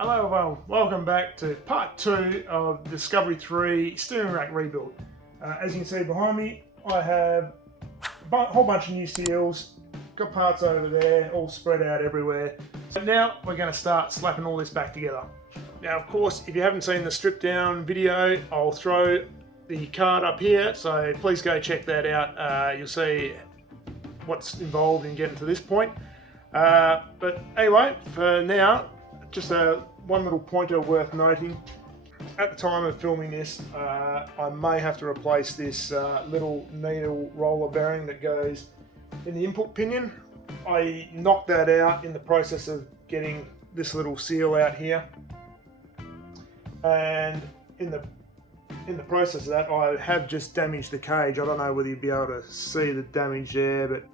Hello, well, welcome back to part 2 of Discovery 3 steering rack rebuild. As you can see behind me, I have a whole bunch of new seals, got parts over there, all spread out everywhere. So now we're going to start slapping all this back together. Now, of course, if you haven't seen the strip down video, I'll throw the card up here, so please go check that out. You'll see what's involved in getting to this point. But anyway, for now, just one little pointer worth noting. At the time of filming this, I may have to replace this little needle roller bearing that goes in the input pinion. I knocked that out in the process of getting this little seal out here, and in the process of that, I have just damaged the cage. I don't know whether you'd be able to see the damage there, but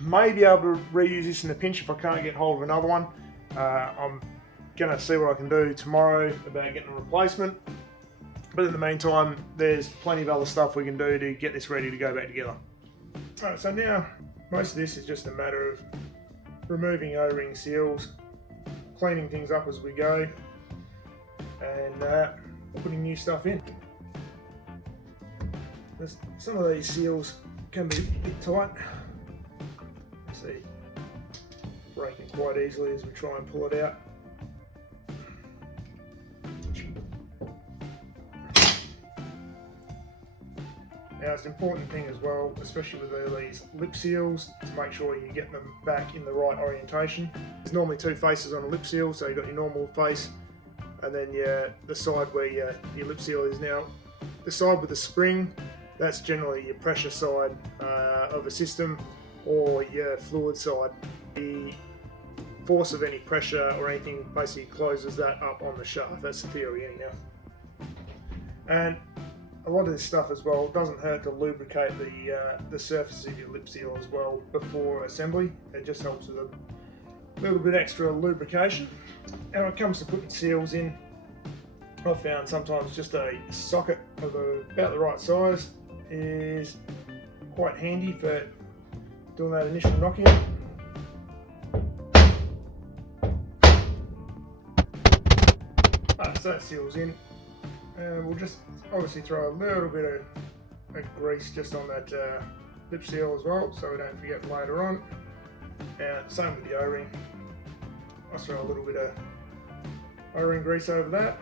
may be able to reuse this in a pinch if I can't get hold of another one. I'm going to see what I can do tomorrow about getting a replacement. But in the meantime, there's plenty of other stuff we can do to get this ready to go back together. Alright, so now most of this is just a matter of removing O-ring seals, cleaning things up as we go, and putting new stuff in. Some of these seals can be a bit tight. See, breaking quite easily as we try and pull it out. Now, it's an important thing as well, especially with these lip seals, to make sure you get them back in the right orientation. There's normally two faces on a lip seal, so you've got your normal face, and then the side where your lip seal is. Now, the side with the spring, that's generally your pressure side of a system, or your fluid side. The force of any pressure or anything basically closes that up on the shaft. That's the theory anyhow. And a lot of this stuff as well doesn't hurt to lubricate the surface of your lip seal as well before assembly. It just helps with a little bit extra lubrication. And when it comes to putting seals in, I've found sometimes just a socket of about the right size is quite handy for doing that initial knocking. So that seals in, and we'll just obviously throw a little bit of grease just on that lip seal as well, so we don't forget later on. And same with the O-ring. I'll throw a little bit of O-ring grease over that.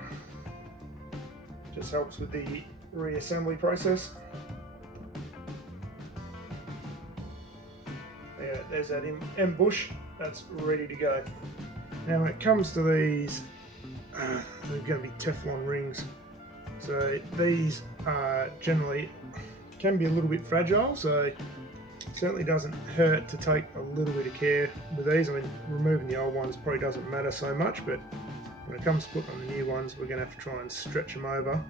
Just helps with the reassembly process. Yeah, there's that M-bush, that's ready to go. Now when it comes to these, they're going to be teflon rings. So these generally can be a little bit fragile, so it certainly doesn't hurt to take a little bit of care with these. I mean, removing the old ones probably doesn't matter so much, but when it comes to putting on the new ones, we're going to have to try and stretch them over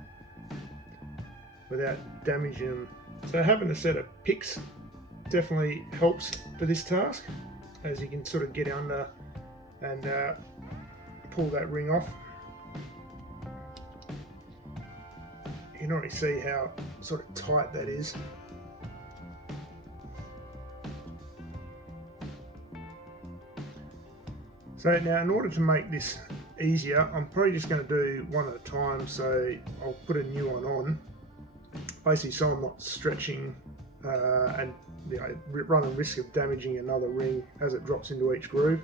without damaging them. So having a set of picks definitely helps for this task, as you can sort of get under and pull that ring off. You can already see how sort of tight that is. So now, in order to make this easier, I'm probably just going to do one at a time. So I'll put a new one on, basically so I'm not stretching and running risk of damaging another ring as it drops into each groove.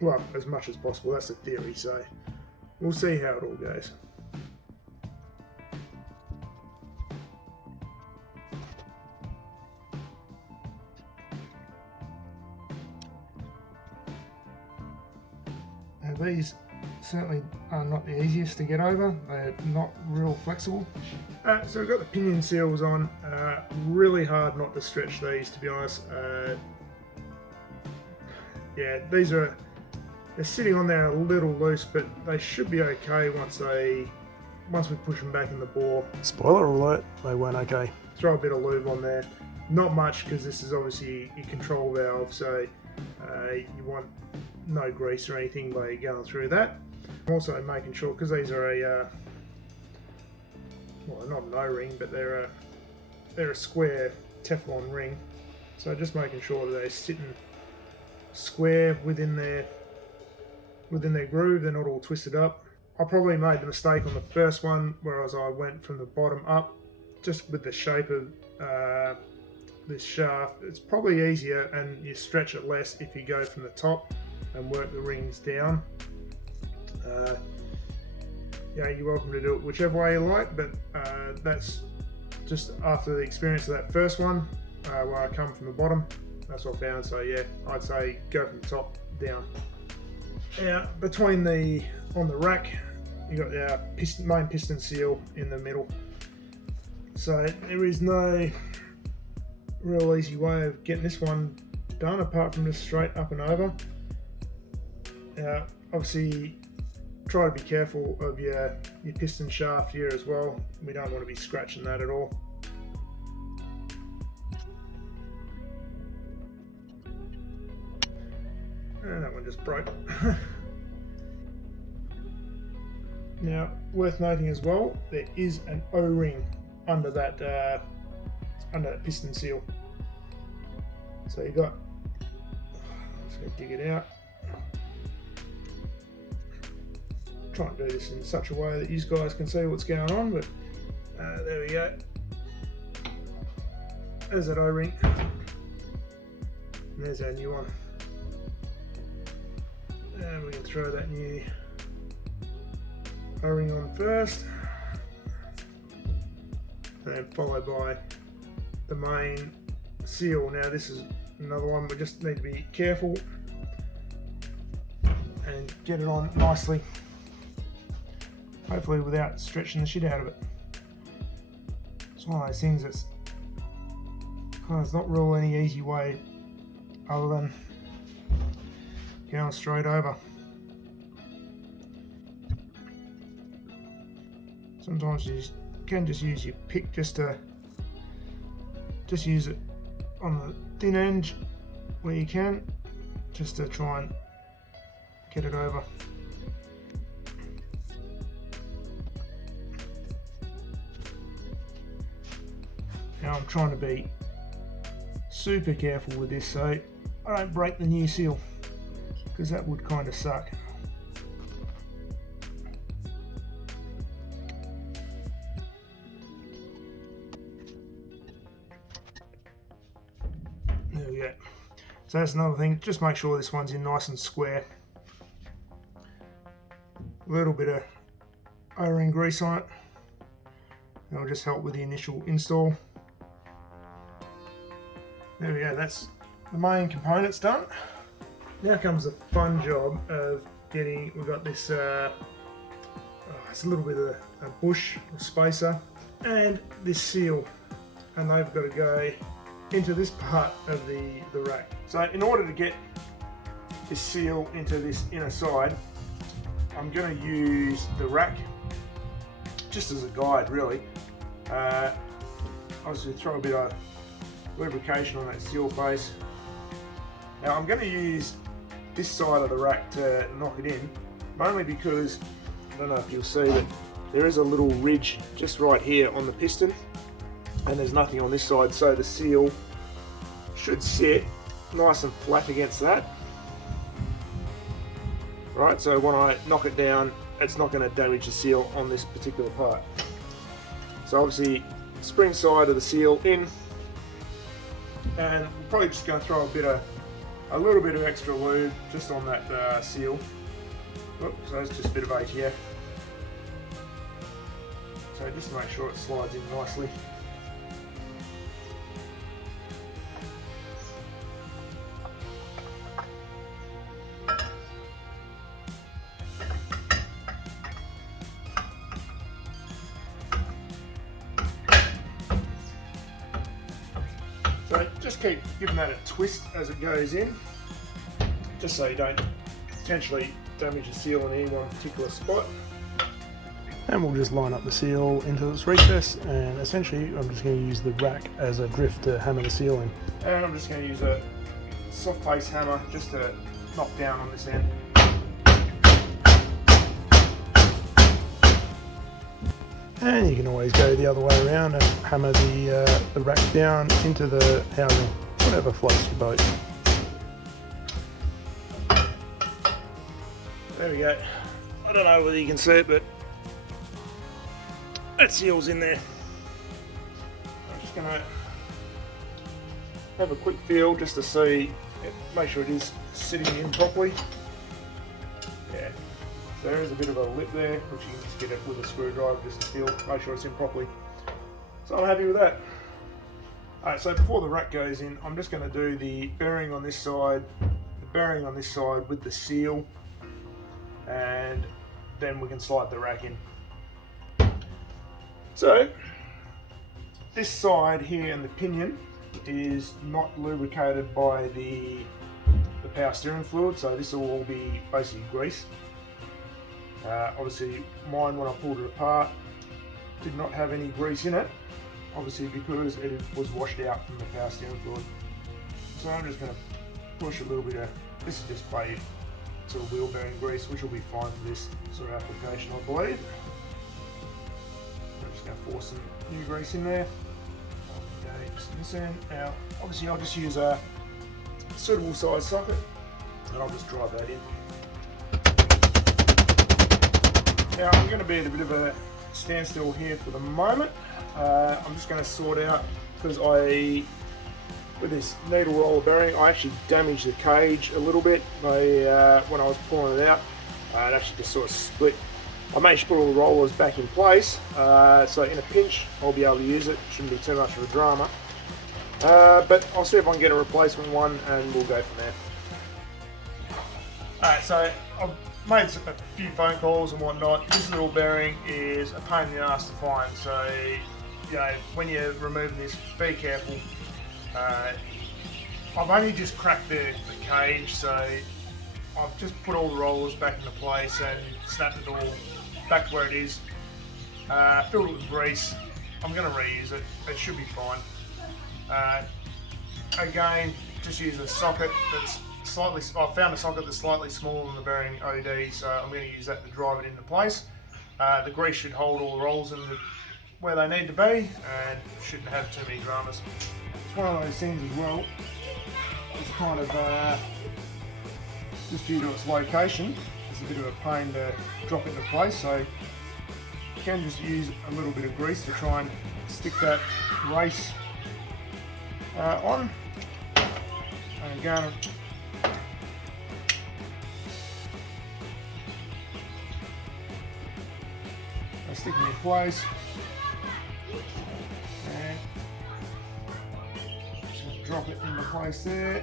Well, as much as possible, that's the theory, so we'll see how it all goes. Now, these certainly are not the easiest to get over. They're not real flexible. So we've got the pinion seals on. Really hard not to stretch these, to be honest. Yeah, they're sitting on there a little loose, but they should be okay once we push them back in the bore. Spoiler alert, they weren't okay. Throw a bit of lube on there. Not much, because this is obviously your control valve, so you want no grease or anything by going through that. I'm also making sure, because these are well, not an O-ring, but they're a square teflon ring. So just making sure that they're sitting square within their groove, they're not all twisted up. I probably made the mistake on the first one, whereas I went from the bottom up, just with the shape of this shaft. It's probably easier and you stretch it less if you go from the top and work the rings down. Yeah, you're welcome to do it whichever way you like, but that's just after the experience of that first one, where I come from the bottom. That's what I found. So yeah, I'd say go from the top down. Now, on the rack, you got our main piston seal in the middle. So there is no real easy way of getting this one done apart from just straight up and over. Obviously, try to be careful of your piston shaft here as well. We don't want to be scratching that at all. And that one just broke. Now, worth noting as well, there is an O-ring under that piston seal. So you got, let's go dig it out. Try and do this in such a way that you guys can see what's going on, but there we go. There's that O-ring. There's our new one. And we can throw that new O-ring on first, and then followed by the main seal. Now this is another one we just need to be careful and get it on nicely, hopefully without stretching the shit out of it. It's one of those things that's there's not really any easy way other than going straight over. Sometimes you can just use your pick just use it on the thin end where you can, just to try and get it over. Now I'm trying to be super careful with this so I don't break the new seal, because that would kind of suck. There we go. So that's another thing, just make sure this one's in nice and square. A little bit of O-ring grease on it. That'll just help with the initial install. There we go, that's the main components done. Now comes the fun job of getting, we've got this, it's a little bit of a bush, a spacer, and this seal, and they've got to go into this part of the rack. So in order to get this seal into this inner side, I'm going to use the rack just as a guide really. Obviously throw a bit of lubrication on that seal face. Now I'm going to use this side of the rack to knock it in, mainly because, I don't know if you'll see, but there is a little ridge just right here on the piston, and there's nothing on this side, so the seal should sit nice and flat against that. Right, so when I knock it down, it's not going to damage the seal on this particular part. So obviously, spring side of the seal in, and we're probably just going to throw a little bit of extra lube just on that seal. Oops, so it's just a bit of ATF. So just to make sure it slides in nicely. So just keep giving that a twist as it goes in, just so you don't potentially damage the seal in any one particular spot. And we'll just line up the seal into this recess, and essentially I'm just going to use the rack as a drift to hammer the seal in. And I'm just going to use a soft face hammer just to knock down on this end. And you can always go the other way around and hammer the rack down into the housing. whatever floats your boat. There we go. I don't know whether you can see it, but that seal's in there. I'm just going to have a quick feel just to see, make sure it is sitting in properly. Yeah, so there is a bit of a lip there, which you can just get it with a screwdriver just to feel, make sure it's in properly. So I'm happy with that. Alright, so before the rack goes in, I'm just going to do the bearing on this side, with the seal, and then we can slide the rack in. So this side here and the pinion is not lubricated by the power steering fluid, so this will all be basically grease. Obviously mine, when I pulled it apart, did not have any grease in it, obviously because it was washed out from the power steering fluid. So I'm just going to push a little bit of, this is just by sort of wheel bearing grease, which will be fine for this sort of application, I believe. I'm just going to force some new grease in there. Okay, just in this end. Now, obviously I'll just use a suitable size socket and I'll just drive that in. Now I'm going to be at a bit of a standstill here for the moment. I'm just going to sort out, because with this needle roller bearing, I actually damaged the cage a little bit when I was pulling it out. It actually just sort of split. I managed to put all the rollers back in place, so in a pinch I'll be able to use it. Shouldn't be too much of a drama. But I'll see if I can get a replacement one and we'll go from there. Alright, so I've made a few phone calls and whatnot. This little bearing is a pain in the ass to find, so you know, when you're removing this, be careful. I've only just cracked the cage, so I've just put all the rollers back into place and snapped it all back where it is. Filled it with grease. I'm going to reuse it. It should be fine. Again, just use a socket that's slightly. I found a socket that's slightly smaller than the bearing OD, so I'm going to use that to drive it into place. The grease should hold all the rolls in where they need to be and shouldn't have too many dramas. It's one of those things as well. It's kind of just due to its location, it's a bit of a pain to drop it into place, so you can just use a little bit of grease to try and stick that race on. And again, I stick it in place and just drop it into place there.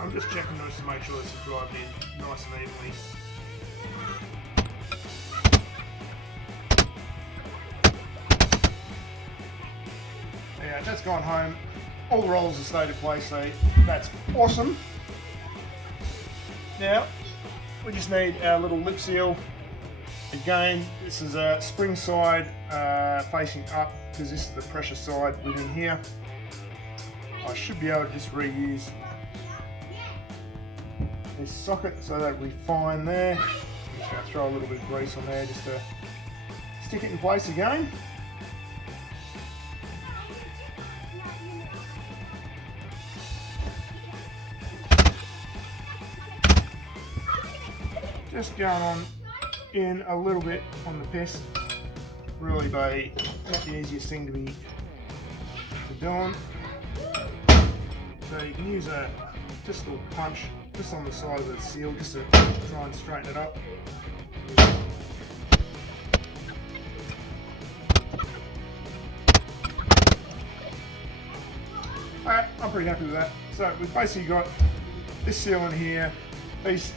I'm just checking those to make sure this is driving in nice and evenly. Yeah, that's gone home. All the rollers have stayed in place, so that's awesome. Now, we just need our little lip seal. Again, this is a spring side facing up, because this is the pressure side within here. I should be able to just reuse this socket, so that'll be fine there. I'm just going to throw a little bit of grease on there just to stick it in place again. Just going on in a little bit on the piston. Really not the easiest thing to be doing. So you can use just a little punch just on the side of the seal just to try and straighten it up. Alright, I'm pretty happy with that. So we've basically got this seal in here, these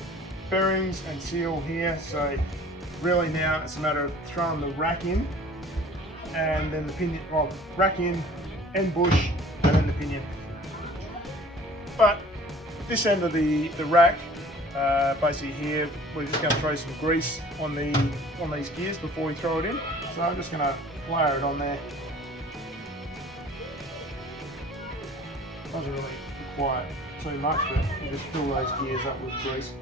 bearings and seal here, so really now it's a matter of throwing the rack in and then the pinion, well, rack in, end bush, and then the pinion. But this end of the rack, basically here, we're just going to throw some grease on these gears before we throw it in. So I'm just going to layer it on there. Doesn't really require too much, but you just fill those gears up with grease.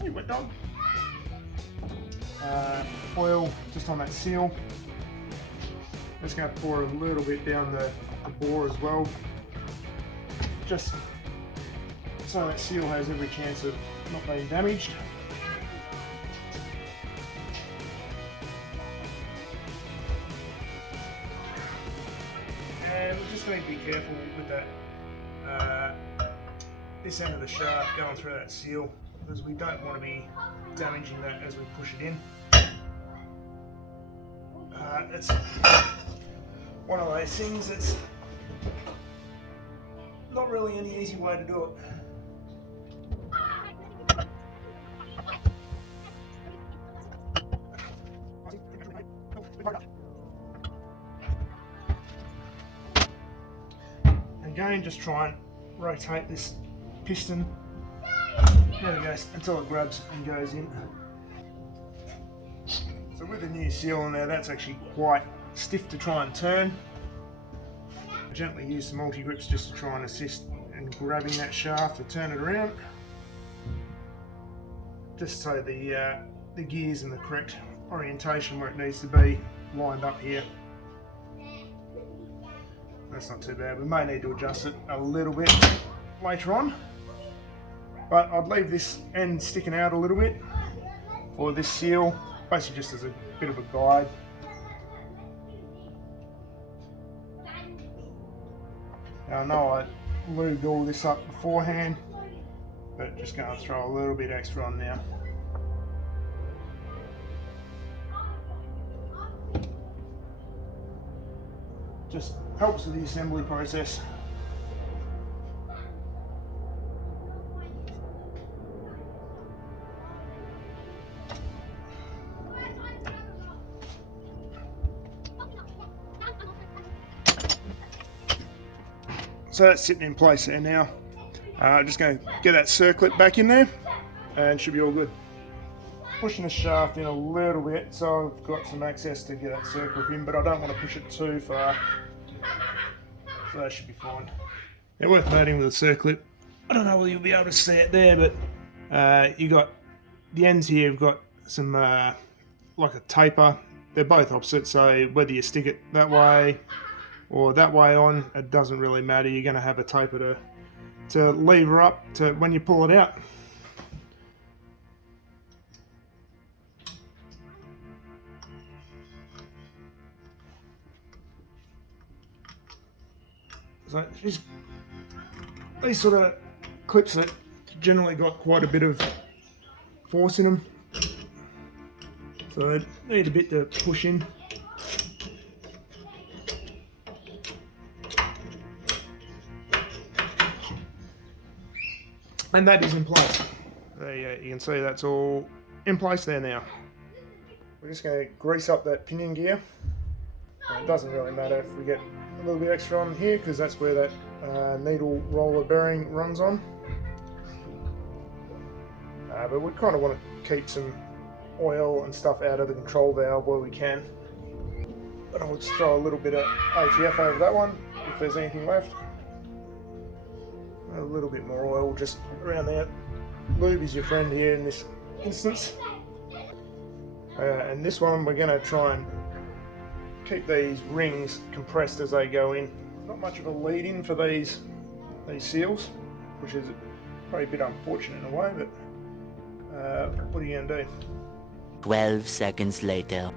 Hey, wet dog. oil just on that seal. Just going to pour a little bit down the bore as well, just so that seal has every chance of not being damaged. And we're just going to be careful with that this end of the shaft going through that seal, because we don't want to be damaging that as we push it in. It's one of those things that's not really any easy way to do it. Again, just try and rotate this piston. There it goes, until it grabs and goes in. So with the new seal on there, that's actually quite stiff to try and turn. I gently use the multi-grips just to try and assist in grabbing that shaft to turn it around, just so the gears in the correct orientation where it needs to be lined up here. That's not too bad. We may need to adjust it a little bit later on, but I'd leave this end sticking out a little bit for this seal, basically just as a bit of a guide. Now I know I lubed all this up beforehand, but just going to throw a little bit extra on now. Just helps with the assembly process. So that's sitting in place there now. Just going to get that circlip back in there and should be all good. Pushing the shaft in a little bit so I've got some access to get that circlip in, but I don't want to push it too far. So that should be fine. They're worth noting with the circlip. I don't know whether you'll be able to see it there, but you got the ends here, you've got some like a taper. They're both opposite, so whether you stick it that way or that way on, it doesn't really matter. You're going to have a taper to lever up to when you pull it out. So these sort of clips that generally got quite a bit of force in them, so they need a bit to push in. And that is in place. There you can see that's all in place there now. We're just going to grease up that pinion gear. It doesn't really matter if we get a little bit extra on here, because that's where that needle roller bearing runs on. But we kind of want to keep some oil and stuff out of the control valve where we can. But I'll just throw a little bit of ATF over that one if there's anything left. A little bit more oil just around there. Lube is your friend here in this instance. And this one we're going to try and keep these rings compressed as they go in. Not much of a lead in for these seals, which is probably a bit unfortunate in a way, but what are you going to do? 12 seconds later.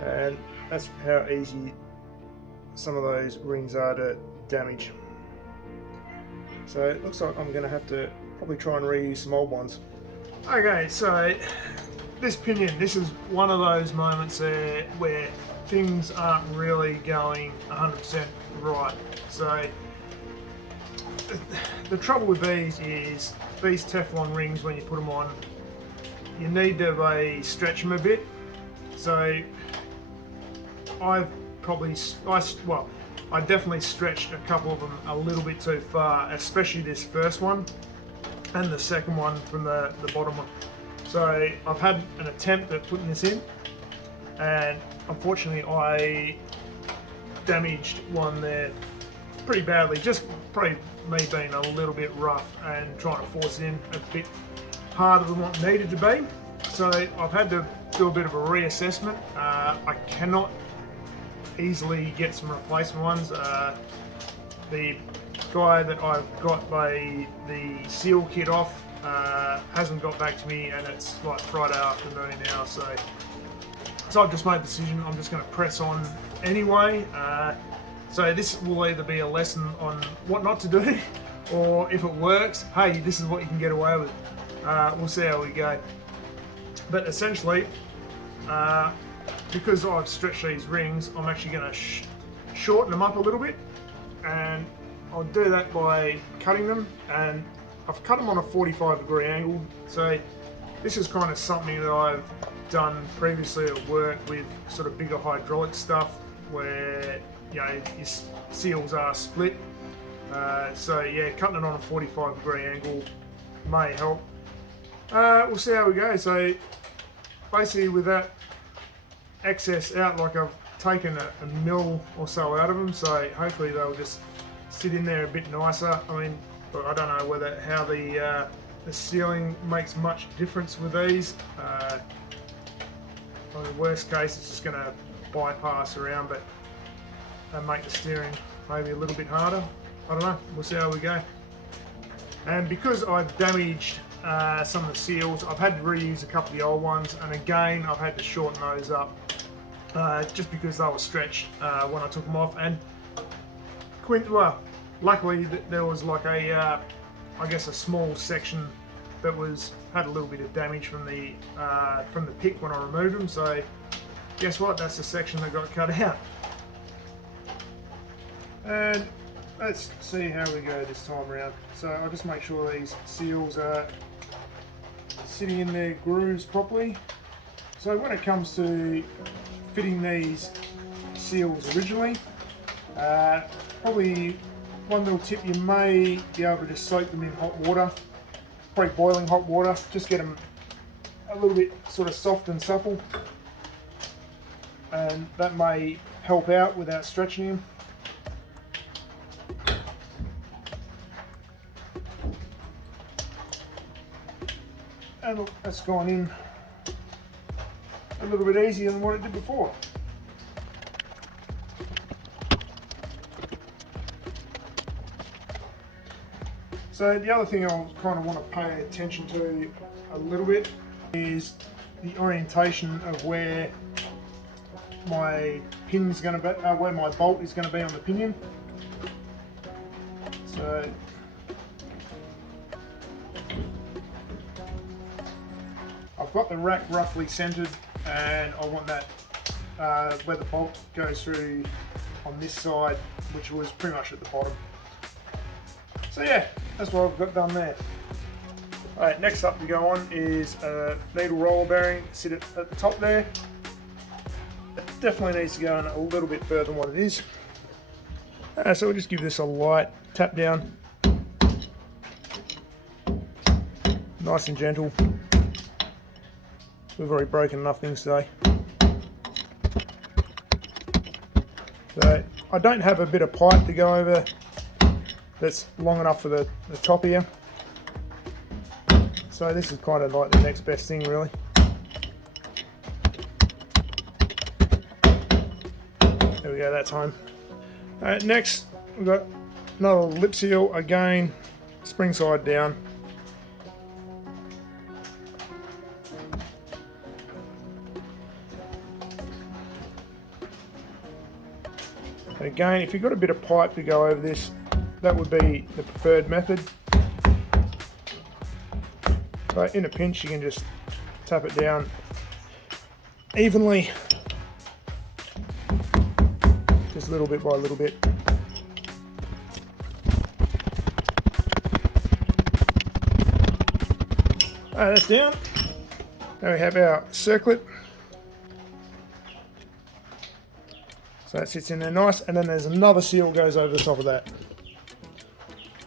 And that's how easy some of those rings are to damage. So it looks like I'm going to have to probably try and reuse some old ones. Okay, so this pinion, this is one of those moments there where things aren't really going 100% right. So the trouble with these is these Teflon rings, when you put them on, you need to stretch them a bit. So I definitely stretched a couple of them a little bit too far, especially this first one and the second one from the bottom one. So I've had an attempt at putting this in, and unfortunately I damaged one there pretty badly, just probably me being a little bit rough and trying to force it in a bit harder than what needed to be. So I've had to do a bit of a reassessment. I cannot easily get some replacement ones. The guy that I've got the seal kit off hasn't got back to me, and it's like Friday afternoon now, so I've just made the decision. I'm just going to press on anyway. So this will either be a lesson on what not to do, or if it works, hey, this is what you can get away with. We'll see how we go. But essentially, because I've stretched these rings, I'm actually going to shorten them up a little bit, and I'll do that by cutting them, and I've cut them on a 45-degree angle. So this is kind of something that I've done previously at work with sort of bigger hydraulic stuff where, you know, your seals are split. So yeah, cutting it on a 45-degree angle may help. We'll see how we go. So basically with that excess out, like I've taken a mil or so out of them, so hopefully they'll just sit in there a bit nicer. I mean, I don't know how the sealing makes much difference with these. In the worst case, it's just going to bypass around, but and make the steering maybe a little bit harder. I don't know. We'll see how we go. And because I've damaged some of the seals, I've had to reuse a couple of the old ones, and again I've had to shorten those up just because they were stretched when I took them off. And luckily there was like I guess a small section that had a little bit of damage from the pick when I removed them. So guess what? That's the section that got cut out. And let's see how we go this time around. So I'll just make sure these seals are sitting in their grooves properly. So when it comes to fitting these seals originally, probably one little tip, you may be able to just soak them in hot water, probably boiling hot water, just get them a little bit sort of soft and supple, and that may help out without stretching them. And look, that's gone in a little bit easier than what it did before. So the other thing I kind of want to pay attention to a little bit is the orientation of where my pin's going to be, where my bolt is going to be on the pinion. So I've got the rack roughly centered, and I want that where the bolt goes through on this side, which was pretty much at the bottom. So yeah, that's what I've got done there. Alright, next up to go on is a needle roller bearing, sit at the top there. It definitely needs to go in a little bit further than what it is. So we'll just give this a light tap down. Nice and gentle. We've already broken enough things today. So I don't have a bit of pipe to go over that's long enough for the top here. So this is kind of like the next best thing really. There we go, that's home. Next we've got another lip seal, again spring side down. Again, if you've got a bit of pipe to go over this, that would be the preferred method. But in a pinch, you can just tap it down evenly, just little bit by little bit. That's down. Now we have our circlip. So that sits in there nice, and then there's another seal goes over the top of that,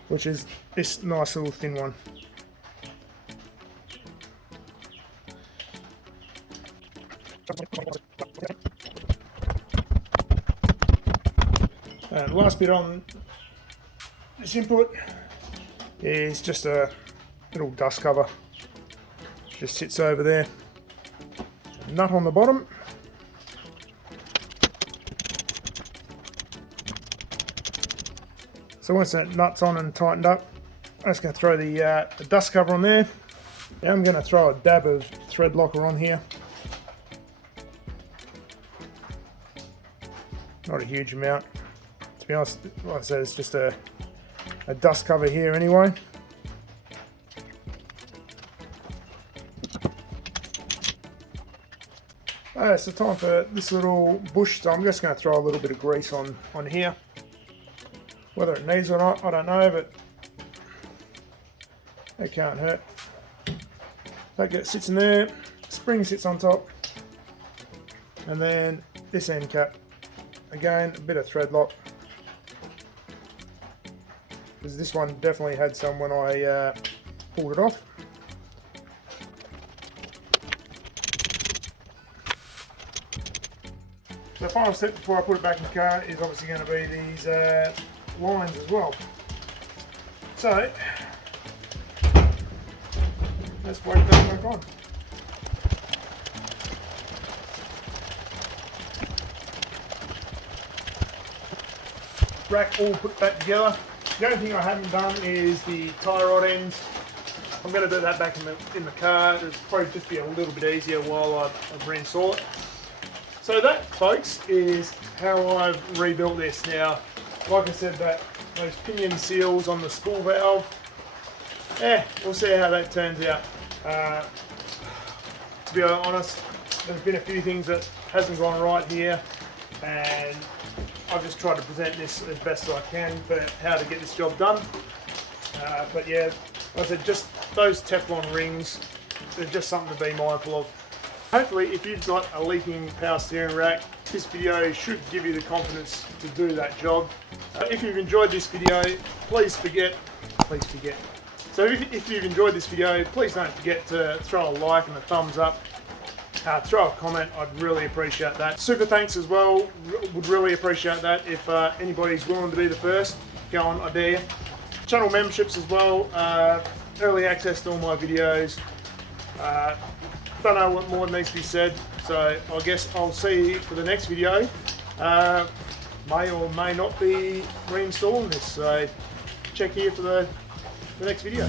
which is this nice little thin one. And last bit on this input is just a little dust cover. Just sits over there. Nut on the bottom. So once that nut's on and tightened up, I'm just going to throw the dust cover on there. Now I'm going to throw a dab of thread locker on here. Not a huge amount. To be honest, like I said, it's just a dust cover here anyway. It's the time for this little bush, so I'm just going to throw a little bit of grease on here. Whether it needs or not, I don't know, but it can't hurt. That sits in there, spring sits on top, and then this end cap. Again, a bit of thread lock, because this one definitely had some when I pulled it off. The final step before I put it back in the car is obviously going to be these lines as well. So let's whack that back on. Rack all put back together. The only thing I haven't done is the tie rod ends. I'm going to do that back in the car. It'll probably just be a little bit easier while I reinstall it. So that, folks, is how I've rebuilt this. Now, like I said, those pinion seals on the spool valve, we'll see how that turns out. To be honest, there's been a few things that hasn't gone right here, and I've just tried to present this as best as I can for how to get this job done. But yeah, like I said, just those Teflon rings, they're just something to be mindful of. Hopefully, if you've got a leaking power steering rack, this video should give you the confidence to do that job. If you've enjoyed this video, please forget. So if you've enjoyed this video, please don't forget to throw a like and a thumbs up. Throw a comment, I'd really appreciate that. Super thanks as well, would really appreciate that. If anybody's willing to be the first, go on, I dare you. Channel memberships as well, early access to all my videos. Don't know what more needs to be said, so I guess I'll see you for the next video. May or may not be reinstalling this, so check here for the next video.